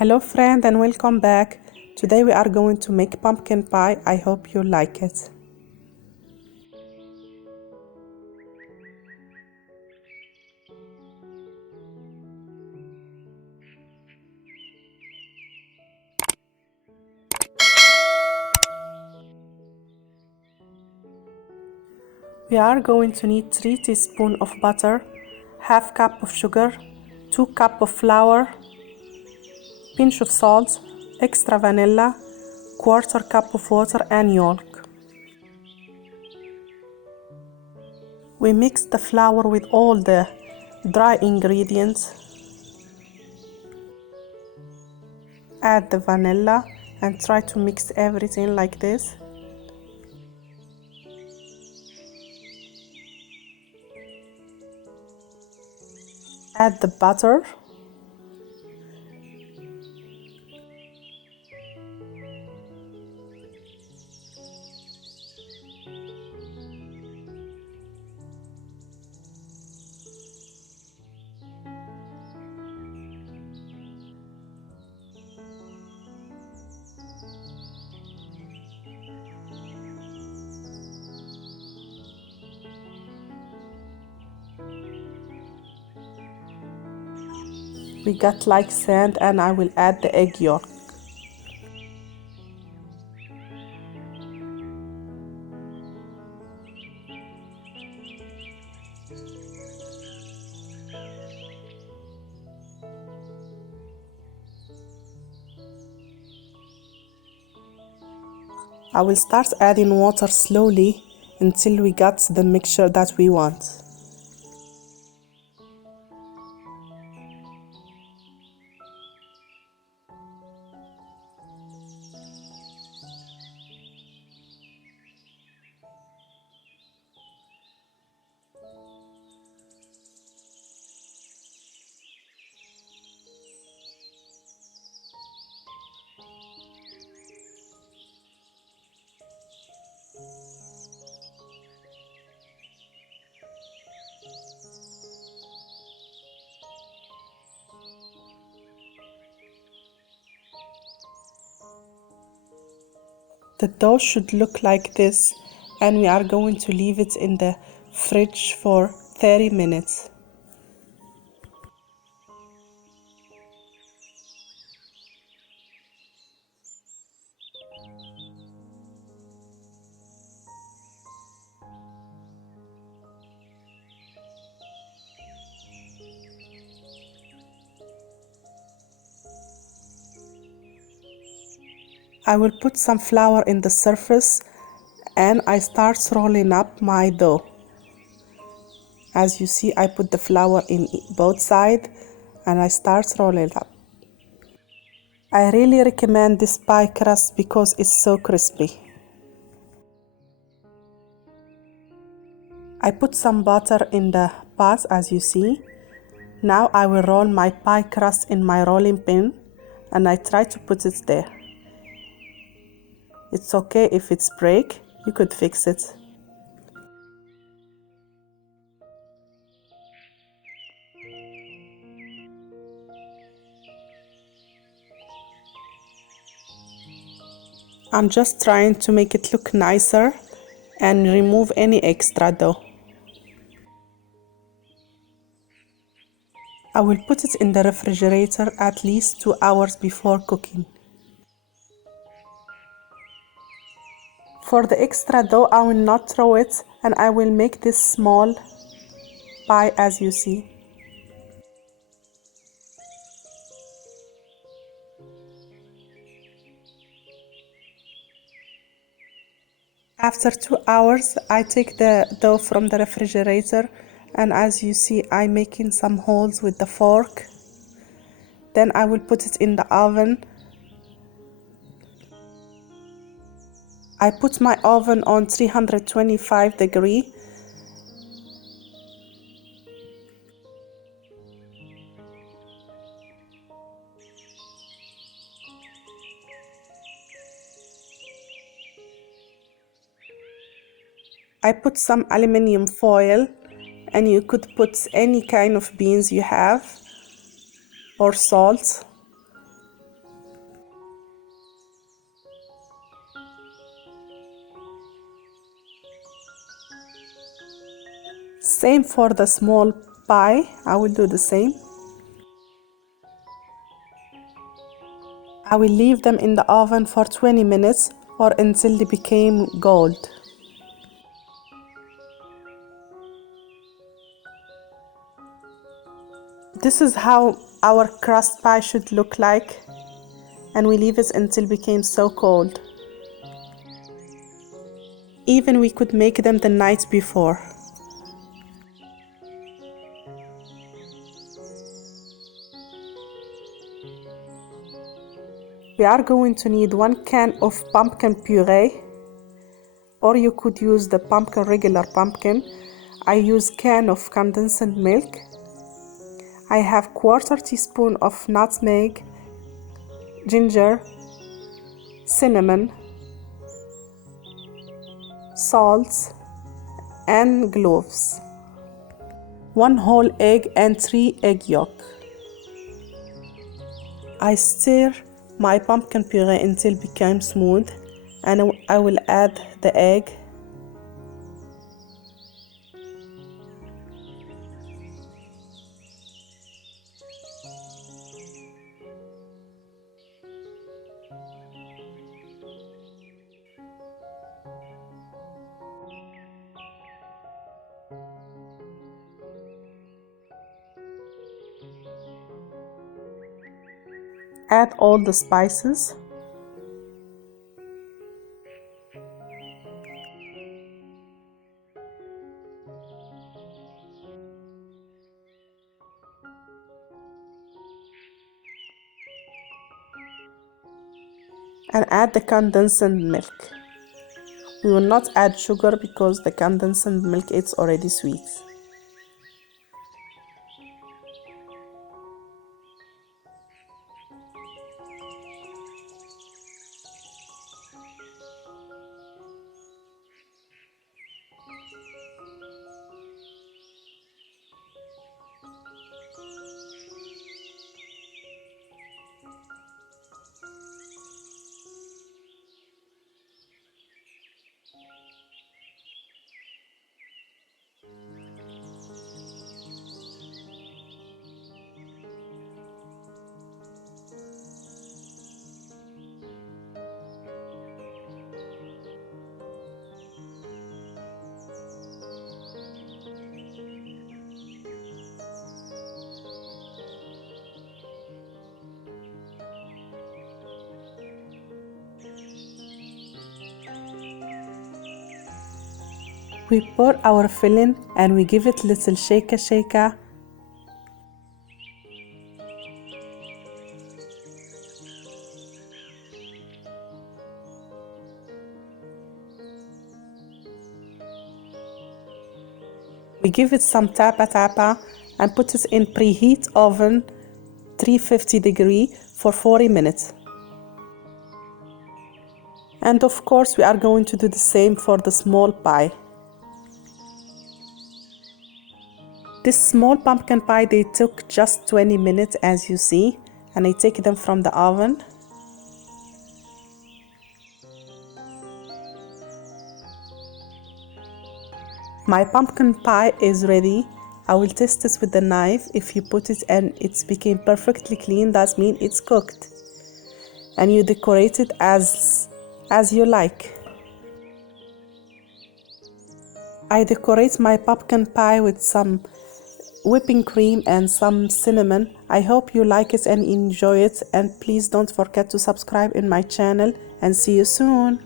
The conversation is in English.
Hello friend and welcome back. Today we are going to make pumpkin pie. I hope you like it. We are going to need 3 teaspoons of butter, half cup of sugar, 2 cups of flour, pinch of salt, extra vanilla, quarter cup of water and yolk. We mix the flour with all the dry ingredients. Add the vanilla and try to mix everything like this. Add the butter. We got like sand and I will add the egg yolk. I will start adding water slowly until we got the mixture that we want. The dough should look like this and we are going to leave it in the fridge for 30 minutes. I will put some flour in the surface and I start rolling up my dough. As you see, I put the flour in both sides and I start rolling up. I really recommend this pie crust because it's so crispy. I put some butter in the pot as you see. Now I will roll my pie crust in my rolling pin and I try to put it there. It's okay if it's break, you could fix it. I'm just trying to make it look nicer and remove any extra dough. I will put it in the refrigerator at least 2 hours before cooking. For the extra dough, I will not throw it and I will make this small pie as you see. After 2 hours, I take the dough from the refrigerator and as you see, I'm making some holes with the fork. Then I will put it in the oven. I put my oven on 325 degrees. I put some aluminum foil and you could put any kind of beans you have or salt. Same for the small pie, I will do the same. I will leave them in the oven for 20 minutes or until they become gold. This is how our crust pie should look like, and we leave it until it became so cold. Even we could make them the night before. We are going to need 1 can of pumpkin puree, or you could use the regular pumpkin. I use can of condensed milk. I have 1/4 teaspoon of nutmeg, ginger, cinnamon, salt, and cloves. 1 whole egg and 3 egg yolk. I stir my pumpkin puree until it becomes smooth, and I will add the egg. Add all the spices. And add the condensed milk. We will not add sugar because the condensed milk is already sweet. We pour our filling and we give it little shake. We give it some tapa and put it in preheat oven 350 degree for 40 minutes. And of course we are going to do the same for the small pie. This small pumpkin pie, they took just 20 minutes as you see, and I take them from the oven. My pumpkin pie is ready. I will test this with the knife. If you put it and it's became perfectly clean, that means it's cooked. And you decorate it as you like. I decorate my pumpkin pie with some whipping cream and some cinnamon. I hope you like it and enjoy it, and please don't forget to subscribe in my channel, and see you soon.